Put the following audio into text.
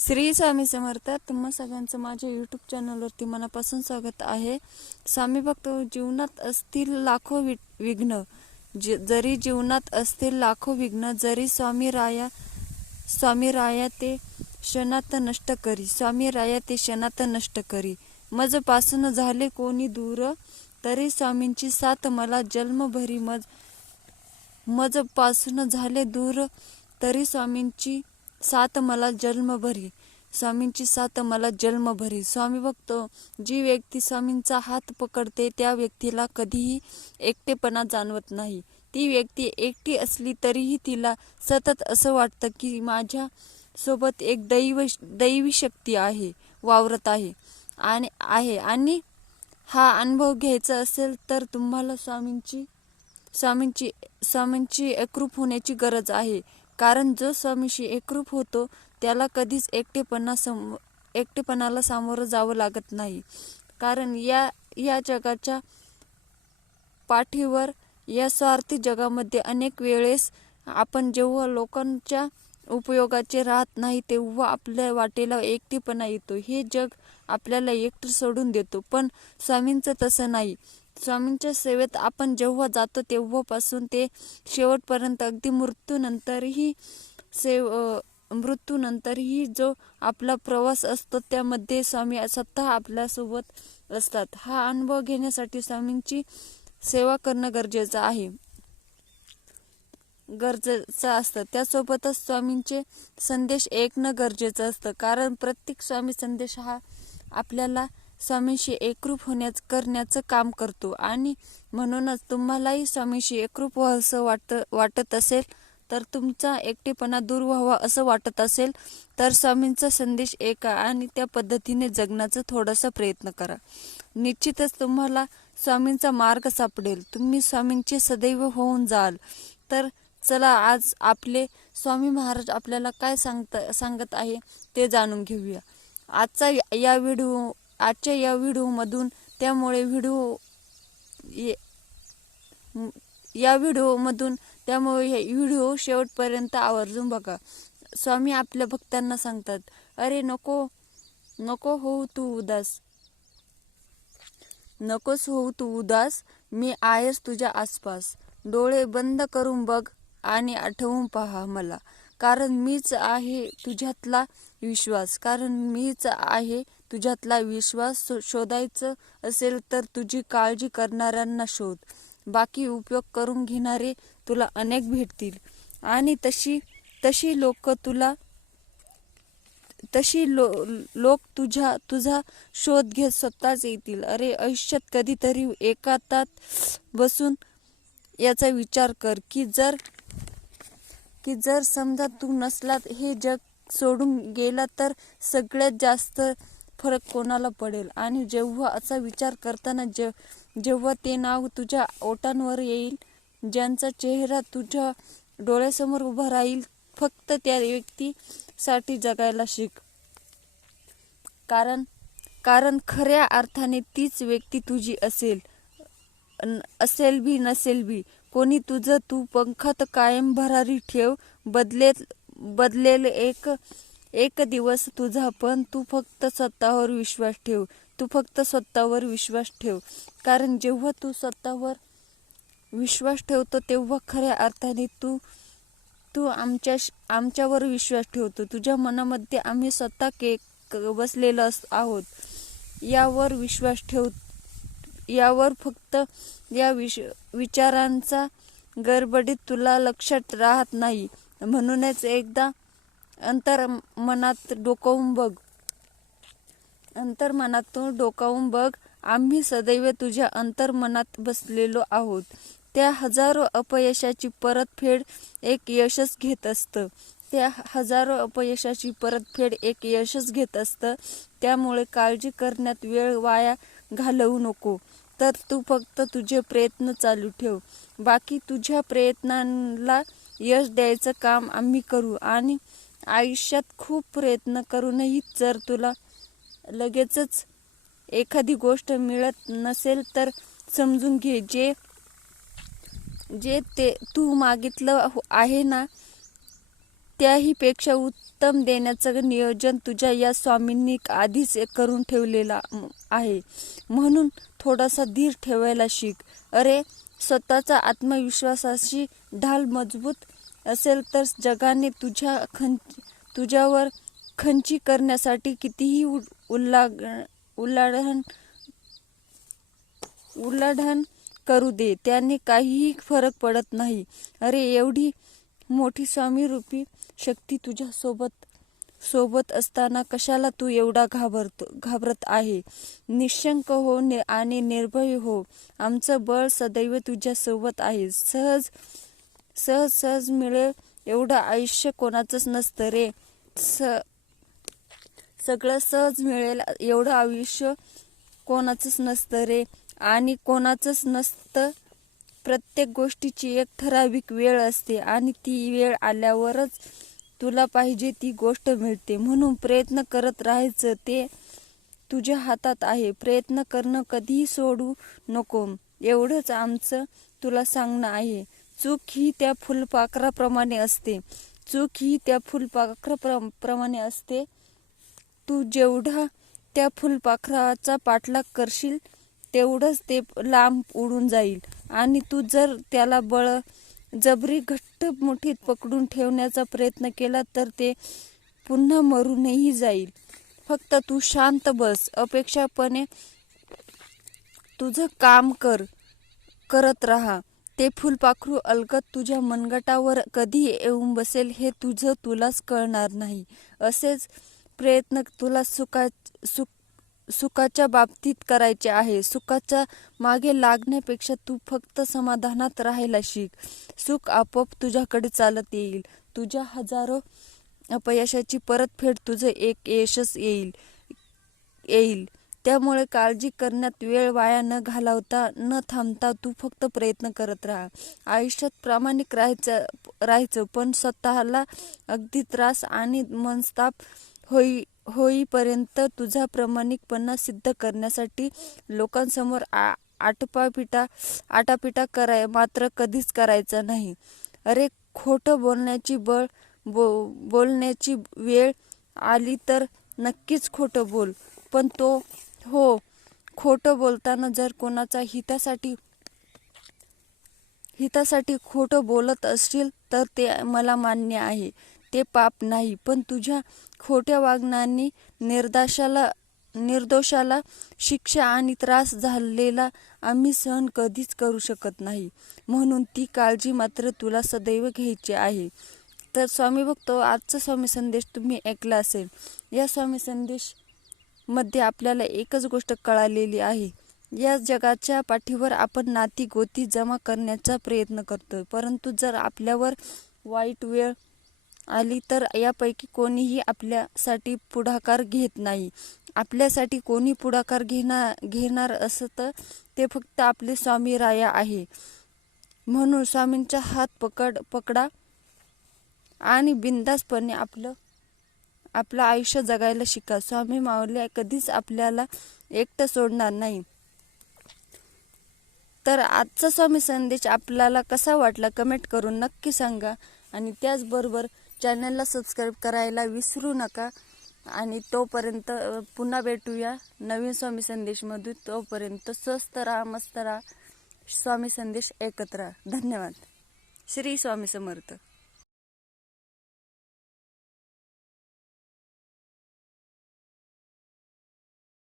श्री स्वामी समर्थ तुम्हा सगळ्यांचं माझ्या यूट्यूब चॅनलवरती मनापासून स्वागत आहे. स्वामी भक्त जीवनात असतील लाखो वि विघ्न. जी जरी जीवनात असतील लाखो विघ्न जरी स्वामी राया स्वामी राया ते क्षणात नष्ट करी. स्वामी राया ते क्षणात नष्ट करी. मजपासून झाले कोणी दूर तरी स्वामींची साथ मला जन्मभरी मज मजपासून झाले दूर तरी स्वामींची साथ मला जन्म भरी स्वामींची साथ मला जन्म भरी स्वामी बघतो जी व्यक्ती स्वामींचा हात पकडते त्या व्यक्तीला कधीही एकटेपणा जाणवत नाही. ती व्यक्ती एकटी असली तरीही तिला सतत असं वाटतं की माझ्या सोबत एक दैव दैवी शक्ती आहे वावरत आहे. आणि आहे. आणि हा अनुभव घ्यायचा असेल तर तुम्हाला स्वामींची स्वामींची स्वामींची एकरूप होण्याची गरज आहे. कारण जो स्वामीशी एकरूप होतो त्याला कधीच एकटेपणा सम एकटेपणाला सामोरं जावं लागत नाही. कारण या या जगाच्या पाठीवर या स्वार्थी जगामध्ये अनेक वेळेस आपण जेव्हा लोकांच्या उपयोगाचे राहत नाही तेव्हा आपल्या वाटेला एकटेपणा येतो. हे जग आपल्याला एकटं सोडून देतो. पण स्वामींचं तसं नाही. स्वामींच्या सेवेत आपण जेव्हा जातो तेव्हापासून ते शेवटपर्यंत अगदी मृत्यूनंतरही सेव मृत्यूनंतरही जो आपला प्रवास असतो त्यामध्ये स्वामी स्वतः आपल्यासोबत असतात. हा अनुभव घेण्यासाठी स्वामींची सेवा करणं गरजेचं आहे. गरजेचं असतं. त्यासोबतच स्वामींचे संदेश ऐकणं गरजेचं असतं. कारण प्रत्येक स्वामी संदेश हा आपल्याला स्वामींशी एकरूप होण्याच करण्याचं काम करतो. आणि म्हणूनच तुम्हालाही स्वामींशी एकरूप व्हावंसं वाटत वाटत असेल तर तुमचा एकटेपणा दूर व्हावा असं वाटत असेल तर स्वामींचा संदेश ऐका आणि त्या पद्धतीने जगण्याचा थोडासा प्रयत्न करा. निश्चितच तुम्हाला स्वामींचा मार्ग सापडेल. तुम्ही स्वामींचे सदैव होऊन जाल. तर चला आज आपले स्वामी महाराज आपल्याला काय सांगता सांगत आहे ते जाणून घेऊया. आजचा या- या व्हिडिओ आजच्या या व्हिडिओमधून त्यामुळे व्हिडिओ ये- या व्हिडिओमधून त्यामुळे हे व्हिडिओ शेवटपर्यंत आवर्जून बघा. स्वामी आपल्या भक्तांना सांगतात अरे नको नको होऊ तू उदास. नकोस होऊ तू उदास. मी आहेस तुझ्या आसपास. डोळे बंद करून बघ आणि आठवून पहा मला. कारण मीच आहे तुझ्यातला विश्वास. कारण मीच आहे तुझ्यातला विश्वास शोधायचं असेल तर तुझी काळजी करणाऱ्यांना शोध. बाकी उपयोग करून घेणारे तुला अनेक भेटतील. आणि तशी तशी लोक तुला तशी लो लोक तुझ्या तुझा शोध घेत स्वतःच येतील. अरे आयुष्यात कधीतरी एकातात बसून याचा विचार कर की जर की जर समजा तू नसलात हे जग सोडून गेला तर सगळ्यात जास्त फरक कोणाला पडेल? आणि जेव्हा असा विचार करताना जे जेव्हा ते नाव तुझ्या ओटांवर येईल ज्यांचा चेहरा तुझ्या डोळ्यासमोर उभा राहील फक्त त्या व्यक्तीसाठी जगायला शिक. कारण कारण खऱ्या अर्थाने तीच व्यक्ती तुझी असेल. असेल बी नसेल बी. कोणी तुझं तू पंखात कायम भरारी ठेव बदलेत बदलेल एक एक दिवस तुझा पण तू फक्त स्वतःवर विश्वास ठेव. तू फक्त स्वतःवर विश्वास ठेव. कारण जेव्हा तू स्वतःवर विश्वास ठेवतो तेव्हा खऱ्या अर्थाने तू तू आमच्या आमच्यावर विश्वास ठेवतो. तुझ्या मनामध्ये आम्ही स्वतः के बसलेलो आहोत. यावर विश्वास ठेव यावर फक्त या विश विचारांचा गडबडीत तुला लक्षात राहत नाही. म्हणूनच एकदा अंतर मनात डोकावून बघ. अंतर्मनातून डोकावून बघ. आम्ही सदैव तुझ्या अंतर्मनात बसलेलो आहोत. त्या हजारो अपयशाची परतफेड एक यशच घेत असतं. त्या हजारो अपयशाची परतफेड एक यशच घेत असतं. त्यामुळे काळजी करण्यात वेळ वाया घालवू नको. तर तू फक्त तुझे प्रयत्न चालू ठेव. बाकी तुझ्या प्रयत्नांना यश द्यायचं काम आम्ही करू आणि आयुष्यात खूप प्रयत्न करूनही जर तुला लगेचच एखादी गोष्ट मिळत नसेल तर समजून घे जे जे ते तू मागितलं हो- आहे ना त्याहीपेक्षा उत्तम देण्याचं नियोजन तुझ्या या स्वामींनी आधीच करून ठेवलेला आहे. म्हणून थोडासा धीर ठेवायला शिक. अरे स्वतःचा आत्मविश्वासाशी ढाल मजबूत असेल तर जगाने तुझ्या खं तुझ्यावर खंची करण्यासाठी कितीही उ- उल्लाग उल्लाढन उल्लाढन करू दे. त्याने काहीही फरक पडत नाही. अरे एवढी मोठी स्वामी रूपी शक्ती तुझ्या सोबत सोबत असताना कशाला तू एवढा घाबरतो घाबरत आहे? निशंक हो आणि निर्भय हो. आमचं बळ सदैव तुझ्या सोबत आहे. सहज सहज सहज मिळेल एवढं आयुष्य कोणाचंच नसतं रे. स सगळं सहज मिळेल एवढं आयुष्य कोणाचंच नसतं रे. आणि कोणाचंच नसतं प्रत्येक गोष्टीची एक ठराविक वेळ असते आणि ती वेळ आल्यावरच तुला पाहिजे ती गोष्ट मिळते. म्हणून प्रयत्न करत राहायचं ते तुझ्या हातात आहे. प्रयत्न करणं कधीही सोडू नको. एवढंच आमचं तुला सांगणं आहे. चूक ही त्या फुलपाखराप्रमाणे असते. चूक ही त्या फुलपाखराप्रमाणे असते. तू जेवढा त्या फुलपाखराचा पाठलाग करशील तेवढंच ते लांब उडून जाईल. आणि तू जर त्याला बळ जबरी घट्ट मुठीत पकडून ठेवण्याचा प्रयत्न केला तर ते पुन्हा मरूनही जाईल. फक्त तू शांत बस. अपेक्षापणे तुझं काम कर करत राहा. ते फुलपाखरू अलगद तुझ्या मनगटावर कधी येऊन बसेल हे तुझं तुलाच कळणार नाही. असेच प्रयत्न तुला सुखा सुख सुखाच्या बाबतीत करायचे आहे. सुखाच्या मागे लागण्यापेक्षा तू फक्त समाधानात राहायला शिक. सुख आपोआप तुझ्याकडे चालत येईल. तुझ्या हजारो अपयशाची परतफेड तुझं एक यशच येईल. येईल. त्यामुळे काळजी करण्यात वेळ वाया न घालवता न थांबता तू फक्त प्रयत्न करत राहा. आयुष्यात प्रामाणिक राहायचं राहायचं पण स्वतःला अगदी त्रास आणि मनस्ताप होई होईपर्यंत तुझा प्रामाणिकपणा सिद्ध करण्यासाठी लोकांसमोर आ आटपापिटा आटापिटा कराय मात्र कधीच करायचा नाही. अरे खोटं बोलण्याची बळ बो बोलण्याची वेळ आली तर नक्कीच खोटं बोल पण तो हो खोटं बोलताना जर कोणाचा हितासाठी हितासाठी खोटं बोलत असतील तर ते मला मान्य आहे. ते पाप नाही पण तुझ्या खोट्या वागण्याने निर्दाशाला निर्दोषाला शिक्षा आणि त्रास झालेला आम्ही सहन कधीच करू शकत नाही. म्हणून ती काळजी मात्र तुला सदैव घ्यायची आहे. तर स्वामी भक्त आजचा स्वामी संदेश तुम्ही ऐकला असेल. या स्वामी संदेश मध्ये आपल्याला एकच गोष्ट कळालेली आहे. या जगाच्या पाठीवर आपण नाती गोती जमा करण्याचा प्रयत्न करतो परंतु जर आपल्यावर वाईट वेळ आली तर यापैकी कोणीही आपल्यासाठी पुढाकार घेत नाही. आपल्यासाठी कोणी पुढाकार घेणार घेणार असं तर ते फक्त आपले स्वामी राया आहे. म्हणून स्वामींचा हात पकड पकडा आणि बिंदासपणे आपलं आपलं आयुष्य जगायला शिका स्वामी माऊली कधीच आपल्याला एकटं सोडणार नाही. तर आजचा स्वामी संदेश आपल्याला कसा वाटला कमेंट करून नक्की सांगा. आणि त्याचबरोबर चॅनलला सबस्क्राईब करायला विसरू नका. आणि तोपर्यंत पुन्हा भेटूया नवीन स्वामी संदेशमधून. तोपर्यंत स्वस्त राहा मस्त राहा. स्वामी संदेश एकत्र राहा. धन्यवाद. श्री स्वामी समर्थ.